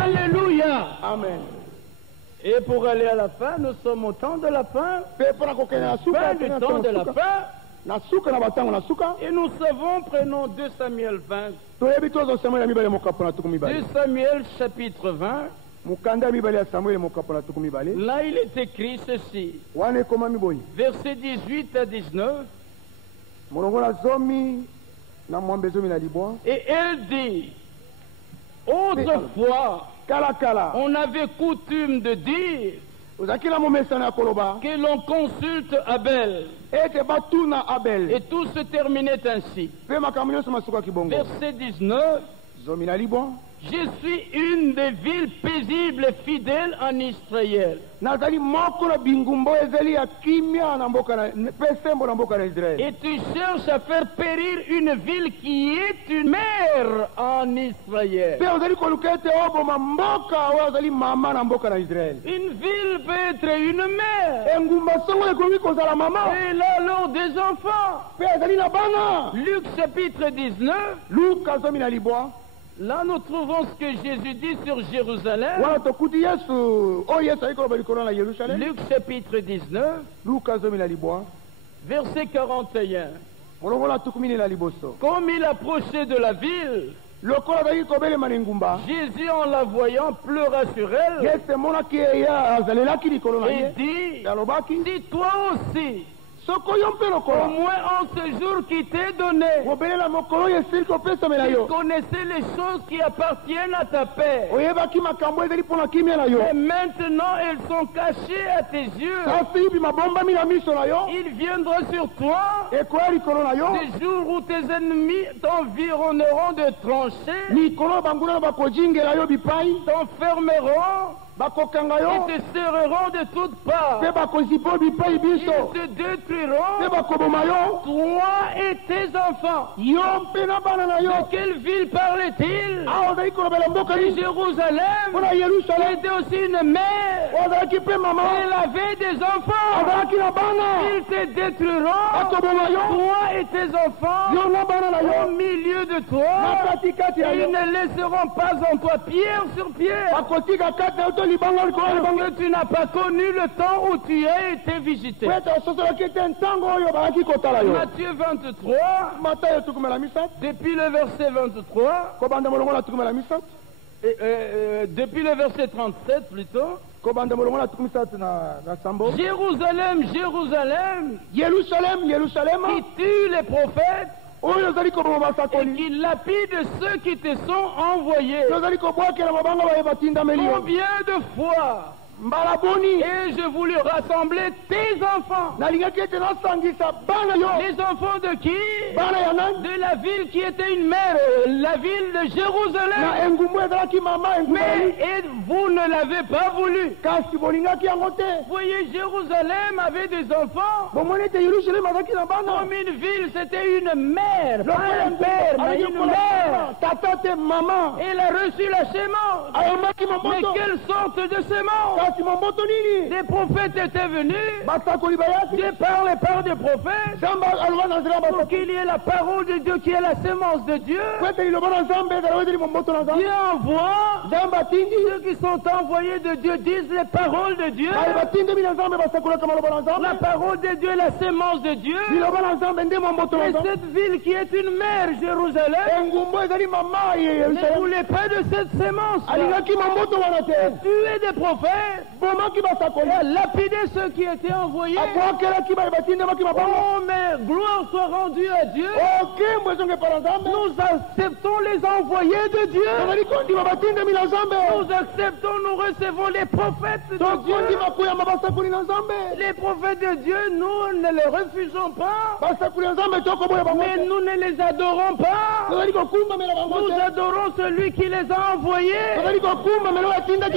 Alléluia. Amen. Et pour aller à la fin, nous sommes au temps de la fin. Fin du temps de la fin. Et nous savons, prenons 2 Samuel 20. 2 Samuel chapitre 20. Là, il est écrit ceci. Versets 18 à 19. Et elle dit, autrefois, on avait coutume de dire que l'on consulte Abel. Et tout se terminait ainsi. Verset 19. Je suis une des villes paisibles et fidèles en Israël. Et tu cherches à faire périr une ville qui est une mère en Israël. Une ville peut être une mère. Et là alors des enfants. Luc chapitre 19. Là, nous trouvons ce que Jésus dit sur Jérusalem. Luc chapitre 19, verset 41. Comme il approchait de la ville, Jésus, en la voyant, pleura sur elle et dit, si toi aussi, au moins en ce jour qui t'est donné, tu connaissais les choses qui appartiennent à ta paix. Et maintenant elles sont cachées à tes yeux. Il viendra sur toi des jours où tes ennemis t'environneront de tranchées, t'enfermeront et te serreront de toutes parts. Ils te détruiront, toi et tes enfants. De quelle ville parlait-il? De Jérusalem. Elle était aussi une mère. Elle avait des enfants. Ils te détruiront, toi et tes enfants, au milieu de toi. Ils ne laisseront pas en toi pierre sur pierre. Parce que tu n'as pas connu le temps où tu as été visité. Matthieu 23, depuis le verset 23, depuis le verset 37 plutôt. Jérusalem, Jérusalem, qui tue les prophètes et qui lapide ceux qui te sont envoyés. Combien de fois Et je voulais rassembler tes enfants. Les enfants de qui? De la ville qui était une mère, la ville de Jérusalem. Mais vous ne l'avez pas voulu. Vous voyez, Jérusalem avait des enfants. Comme une ville, c'était une mère, pas un père, mais une mère. Elle a reçu la sémence. Mais quelle sorte de sémence? Des prophètes étaient venus. Dieu parlait par des prophètes pour qu'il y ait la parole de Dieu qui est la sémence de Dieu. Dieu envoie. Ceux qui sont envoyés de Dieu disent les paroles de Dieu. La parole de Dieu est la sémence de Dieu. Et cette ville qui est une mère, Jérusalem, ne voulait pas de cette sémence. Tuer des prophètes. Et a lapidé ceux qui étaient envoyés. Oh, mais gloire soit rendue à Dieu. Nous acceptons les envoyés de Dieu. Nous acceptons, nous recevons les prophètes de Dieu. Les prophètes de Dieu, nous ne les refusons pas. Mais nous ne les adorons pas. Nous adorons celui qui les a envoyés. Il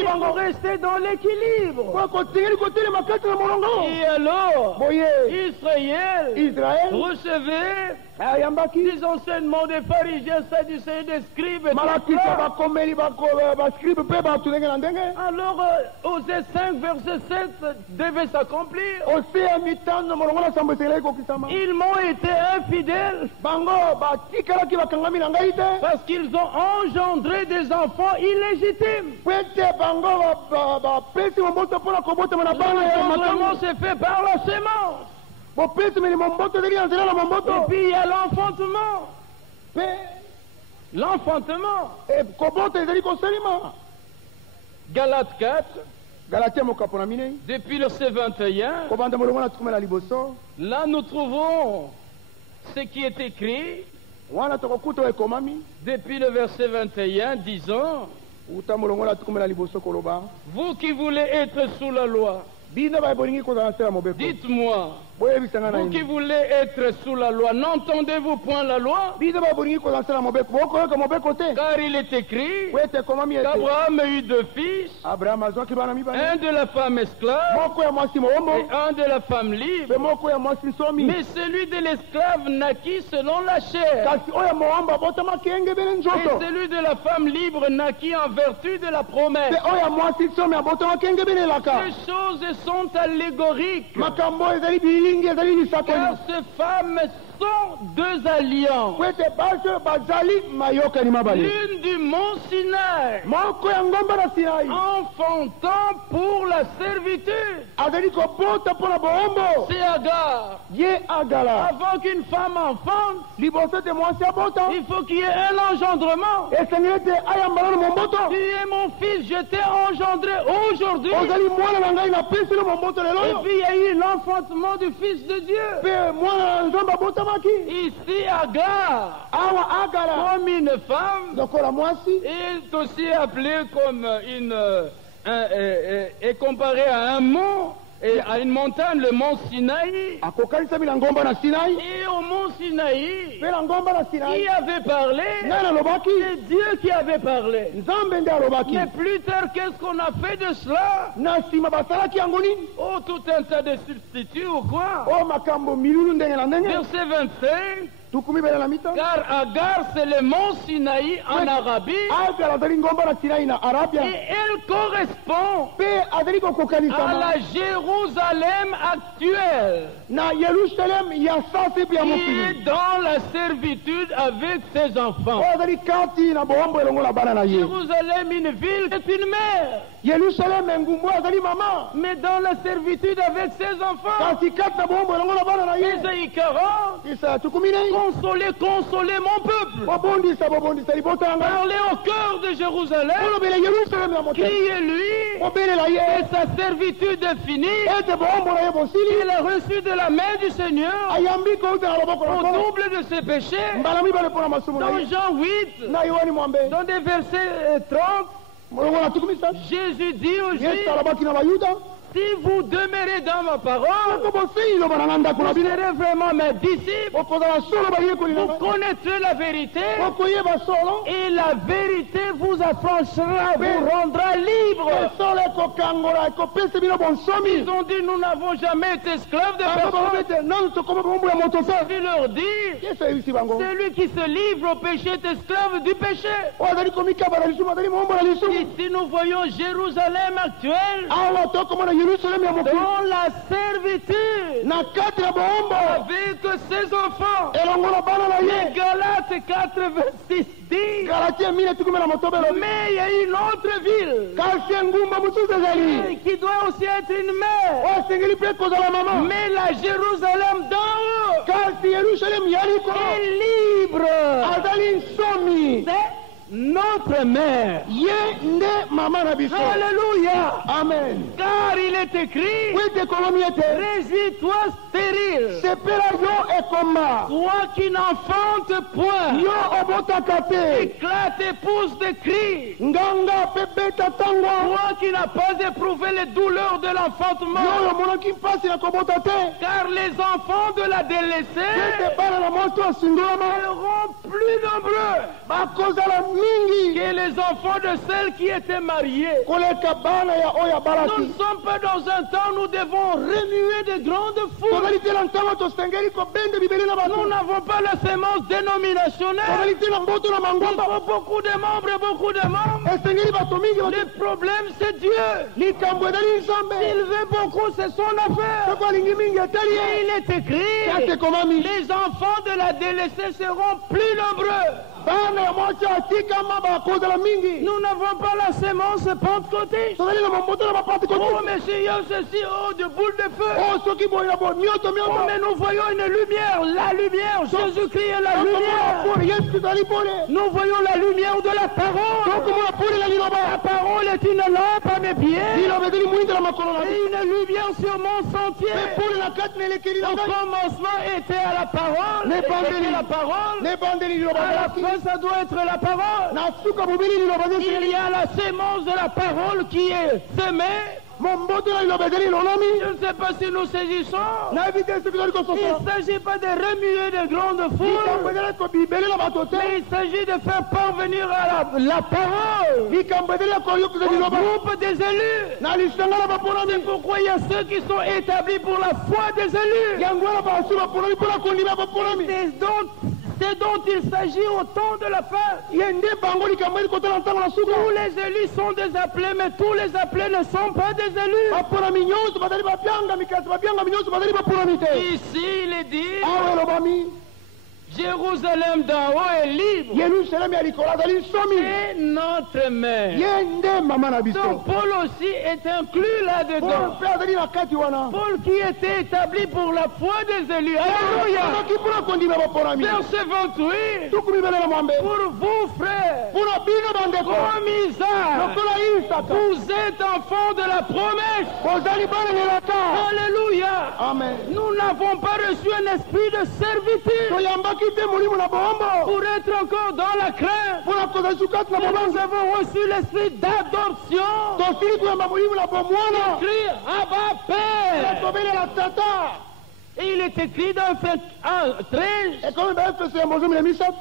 faut rester dans l'équilibre. Et alors, Israël recevait les enseignements des pharisiens, sadducéens, des scribes. Alors, Osée 5, verset 7 devait s'accomplir. Ils m'ont été infidèles parce qu'ils ont engendré des enfants illégitimes. L'engendrement s'est fait par la sémence. Et puis il y a l'enfantement. L'enfantement. Galates 4. Depuis le verset 21. Là nous trouvons ce qui est écrit. Depuis le verset 21, disant: vous qui voulez être sous la loi, dites-moi, vous qui voulez être sous la loi, n'entendez-vous point la loi? Car il est écrit qu'Abraham eut deux fils, un de la femme esclave et un de la femme libre. Mais celui de l'esclave naquit selon la chair, et celui de la femme libre naquit en vertu de la promesse. Ces choses sont allégoriques, car ces femmes sont deux alliances. L'une du mont Sinaï, enfantant pour la servitude. C'est Agar. Avant qu'une femme enfante, il faut qu'il y ait un engendrement. Tu es mon fils, je t'ai engendré aujourd'hui. Et puis il y a eu l'enfantement du Fils de Dieu. Ici, Agar, comme une femme, est aussi appelée comme est comparée à un mont. Et à une montagne, le mont Sinaï. Et au mont Sinaï, qui avait parlé? C'est Dieu qui avait parlé. Mais plus tard, qu'est-ce qu'on a fait de cela? Oh, tout un tas de substituts ou quoi? Verset 25. Car Agar, c'est le mont Sinaï en Arabie. Et elle correspond à la Jérusalem actuelle, qui est dans la servitude avec ses enfants. Jérusalem, une ville, est une mère, mais dans la servitude avec ses enfants. Ésaïe 40. Consolez, consolez mon peuple. Parlez au cœur de Jérusalem. Criez-lui. Et sa servitude est finie. Il a reçu de la main du Seigneur au double de ses péchés. Dans Jean 8, dans des versets 30, Jésus dit aux Juifs, si vous demeurez dans ma parole, vous serez vraiment mes disciples, vous connaîtrez la vérité, et la vérité vous affranchira, vous rendra libre. Ils ont dit, nous n'avons jamais été esclaves de personne. Il leur dit, celui qui se livre au péché est esclave du péché. Ici nous voyons Jérusalem actuelle, dans la servitude, avec ses enfants. Les Galates 4, 26 dit, mais il y a une autre ville qui doit aussi être une mère. Mais la Jérusalem d'en haut est libre. C'est notre mère. Alléluia. Amen. Car il est écrit, réside-toi stérile, toi qui n'enfantes point, éclate et pousse des cris, toi qui n'as pas éprouvé les douleurs de l'enfantement, car les enfants de la délaissée seront plus nombreux que les enfants de celles qui étaient mariées. Nous ne sommes pas dans un temps où nous devons remuer de grandes foules. Nous n'avons pas la sémence dénominationnelle. Il faut beaucoup de membres et beaucoup de membres. Le problème, c'est Dieu. S'il veut beaucoup, c'est son affaire. Et il est écrit, les enfants de la délaissée seront plus nombreux. Nous n'avons pas la sémence pentecôtiste. Oh, mais s'il y a ceci, oh, de boules de feu. Oh, mais nous voyons une lumière. La lumière, Jésus-Christ est la lumière. Nous voyons la lumière de la parole. La parole est une lampe à mes pieds et une lumière sur mon sentier. Au commencement était à la parole. La parole. À la fin, ça doit être la parole. Il y a la sémence de la parole qui est semée. Je ne sais pas si nous saisissons. Il ne s'agit pas de remuer de grandes foules, mais il s'agit de faire parvenir à la parole au groupe des élus. C'est pourquoi il y a ceux qui sont établis pour la foi des élus. C'est dont il s'agit au temps de la fin. Tous les élus sont des appelés, mais tous les appelés ne sont pas des élus. Ici, il est dit, Jérusalem d'en haut est libre. Et notre mère. Donc Paul aussi est inclus là-dedans. Paul qui était établi pour la foi des élus. Alléluia. Verset 28. Pour vous, frères, comme Isaac, vous êtes enfants de la promesse. Alléluia. Amen. Nous n'avons pas reçu un esprit de servitude pour être encore dans la crainte. Nous avons reçu l'esprit d'adoption. Écrit Abba Père. Et il est écrit dans 13.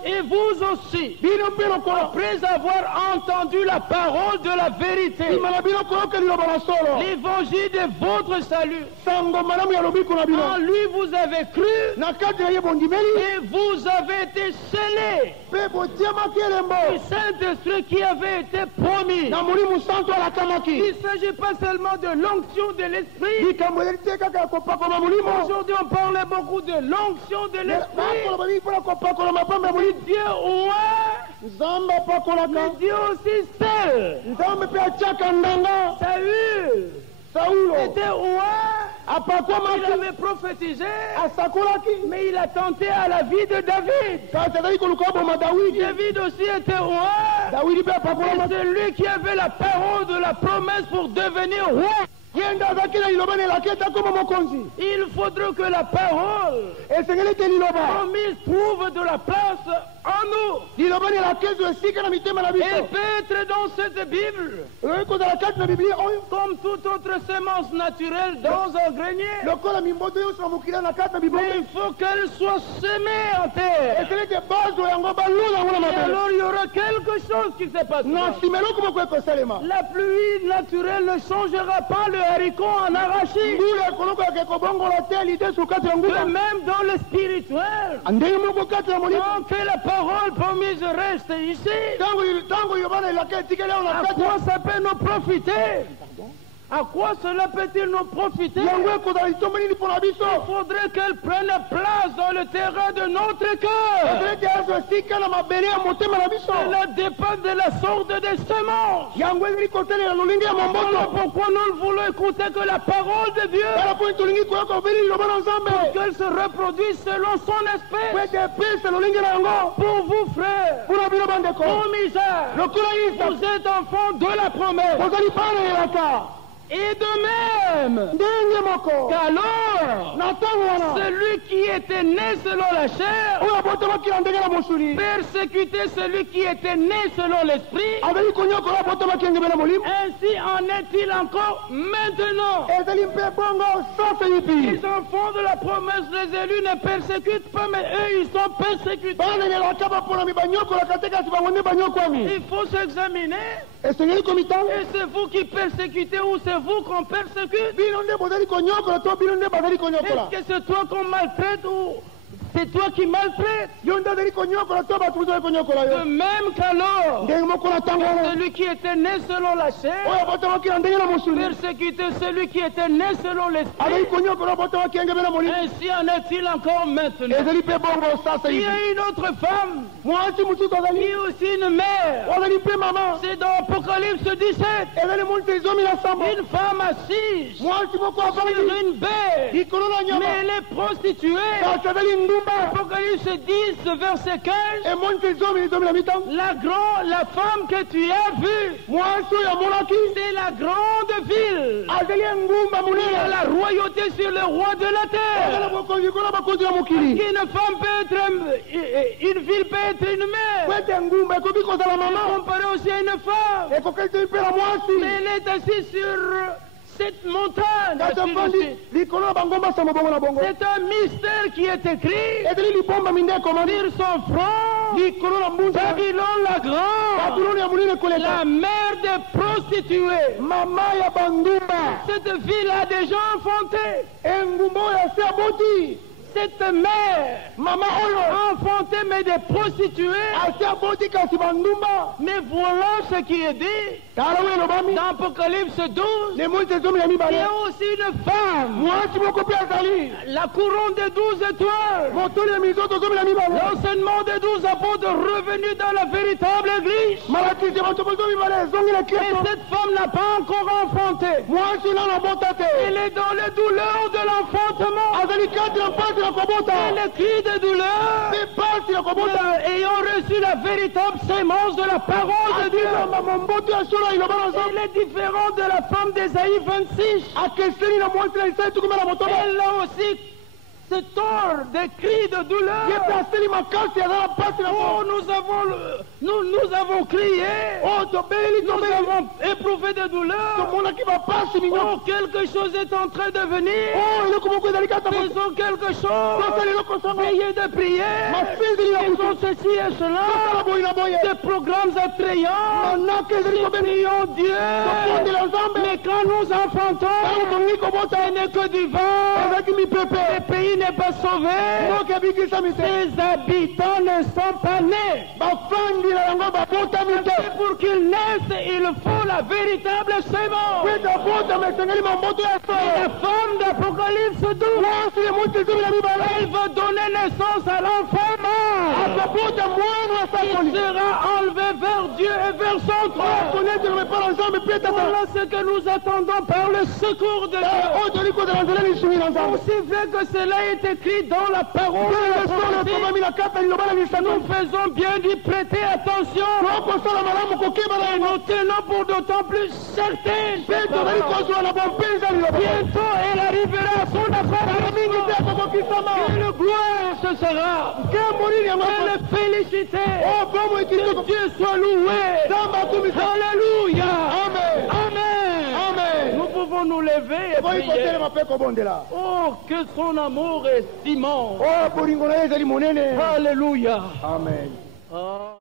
Et vous aussi, après avoir entendu la parole de la vérité, l'évangile de votre salut, en lui vous avez cru et vous avez été scellés du Saint-Esprit qui avait été promis. Il ne s'agit pas seulement de l'onction de l'Esprit. Aujourd'hui on parle beaucoup de l'onction de l'Esprit. Dieu mais Dieu aussi seul. Saül était il avait prophétisé, mais il a tenté à la vie de David. David aussi était roi. C'est lui qui avait la parole de la promesse pour devenir roi. Il faudrait que la parole promise trouve de la place en nous. Elle peut être dans cette Bible comme toute autre semence naturelle dans un grenier. Mais il faut qu'elle soit semée en terre. Et alors il y aura quelque chose qui se passe. La pluie naturelle ne changera pas le haricot en arachide. De même dans le spirituel. Tant que la parole promise reste ici, à quoi ça peut nous profiter? À quoi cela peut-il nous profiter? Il faudrait qu'elle prenne place dans le terrain de notre cœur. Cela dépend de la sorte de semence. Pourquoi nous ne voulons écouter que la parole de Dieu? Pour qu'elle se reproduise selon son esprit. Pour vous, frères, pour misère, vous êtes enfants de la promesse. Et de même qu'alors, celui qui était né selon la chair persécutait celui qui était né selon l'esprit. Ainsi en est-il encore maintenant. Les enfants de la promesse, les élus ne persécutent pas, mais eux ils sont persécutés. Il faut s'examiner. Et c'est vous qui persécutez ou c'est vous qu'on persécute? Est-ce que c'est toi qu'on maltraite ou c'est toi qui maltraites? De même qu'alors, celui qui était né selon la chair persécutait celui qui était né selon l'esprit. Ainsi en est-il encore maintenant. Il y a une autre femme qui est aussi une mère. C'est dans Apocalypse 17. Une femme assise sur une bête, mais elle est prostituée. Apocalypse 10, verset 15. La femme que tu as vue, c'est la grande ville. Il y a la royauté sur le roi de la terre. Une femme peut être, une ville peut être une mère. Comparé aussi à une femme. Mais elle est assise sur cette montagne. C'est un mystère qui est écrit sur son front. Babylone la grande, la mère des prostituées. Cette ville a déjà enfanté. Cette mère, enfantée mais des prostituées. Mais voilà ce qui est dit dans Apocalypse 12. Il y a aussi une femme, la couronne des 12 étoiles, l'enseignement des 12 apôtres revenu dans la véritable église. Et cette femme n'a pas encore enfanté. Elle est dans les douleurs de l'enfantement. Les cris de douleur, ayant reçu la véritable sémence de la parole de Dieu. Elle est différente de la femme d'Ésaïe 26. Elle a aussi ce tort des cris de douleur. Oh, nous avons crié. Nous avons éprouvé de douleur. Oh, quelque chose est en train de venir. Faisons quelque chose. Priez de prière. Faisons ceci et cela. Des programmes attrayants. Prions Dieu. Mais quand nous enfantons, ce n'est que du vent. Le pays n'est pas sauvé. Ses habitants ne sont pas nés. Pour qu'ils naissent, il faut la véritable sémence. La femme d'Apocalypse 12, elle va donner naissance à l'enfant. Il sera enlevé vers Dieu et vers son trône. Voilà ce que nous attendons par le secours de Dieu. Aussi fait que cela est écrit dans la parole. Nous faisons bien d'y prêter attention. Et nous tenons pour d'autant plus certaines. Bientôt elle arrivera à son accomplissement. Et le gloire ce sera. Et le félicité. Que Dieu soit loué. Alléluia. Amen. Nous pouvons nous lever et prier. Oh, que son amour est immense. Alléluia. Amen.